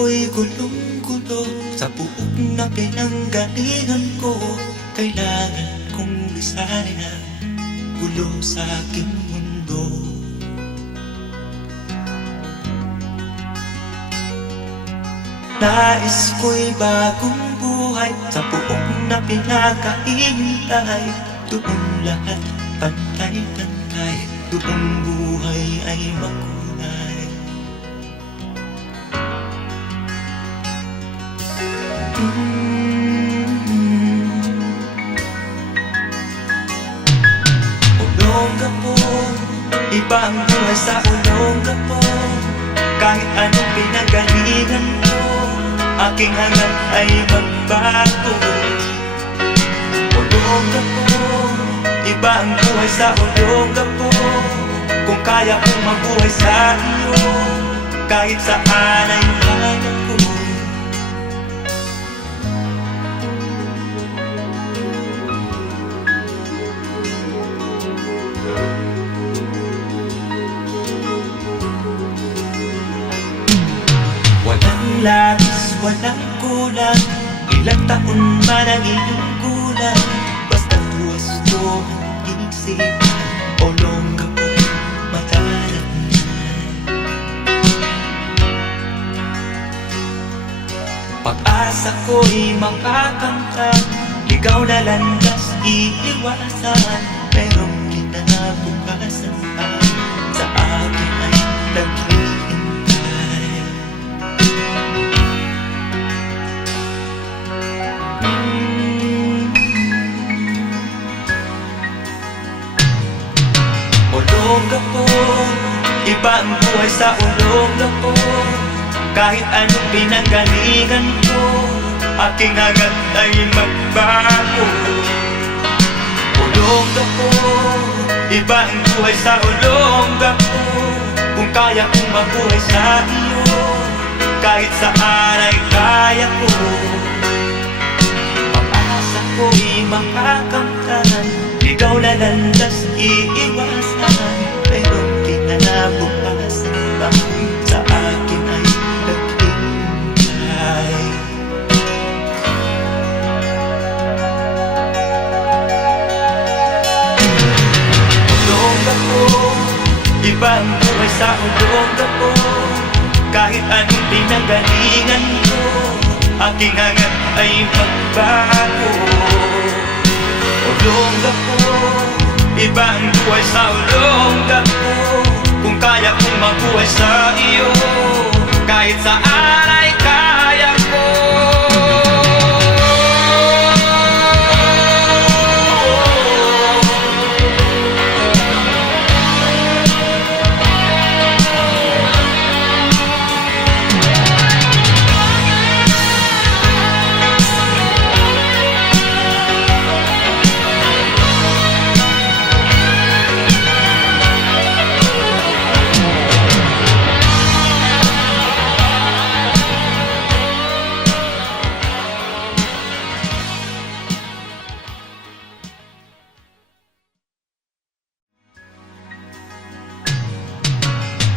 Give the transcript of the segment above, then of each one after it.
ko'y gulong-gulo sa buok na pinanggalingan ko. Kailangan kong lisanin ang gulo sa aking mundo. Nais ko'y bagong buhay sa buok na pinakahihintay. Doon lahat pantay-pantay, doon buhay ay makulay. Olongapo, iba ang buhay sa Olongapo. Kahit anong pinagalingan ko, aking hangad ay magbago. Olongapo, iba ang buhay sa Olongapo. Kung kaya kong mabuhay sa iyo, kahit saan ay kaya ko. Walang labis, walang kulang, ilang taon man ang iyong kulang. Basta't huwasto ang isipan, Olongapo matalag na. Pag-asa ko'y makakamtan, ikaw na landas iiwasan. Merong kinabukasan pa, sa akin ay naghihintay. Olongapo, iba ang buhay sa Olongapo. Kahit anong pinanggalingan ko, aking hangad ay magbago. Olongapo, iba ang buhay sa Olongapo. Kung kaya kong mabuhay sa iyo, kahit saan ay kaya ko. Pag-asa ko'y makakamtan, ikaw na landas iiwasan. Pero kinabukasan pa, sa akin ay naghihintay. Olongapo, iba ang buhay sa Olongapo. Kahit anong pinanggalingan ko, aking hangad ay magbago. Olongapo, iba ang buhay sa Olongapo. Kung kaya kong mabuhay sa iyo, kahit saan ay kaya ko.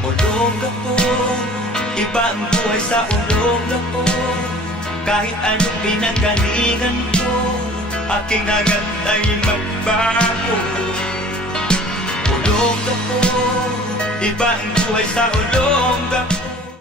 Olongapo, iba ang buhay sa Olongapo. Kahit anong pinanggalingan ko, aking hangad ay magbago. Olongapo, iba ang buhay sa Olongapo.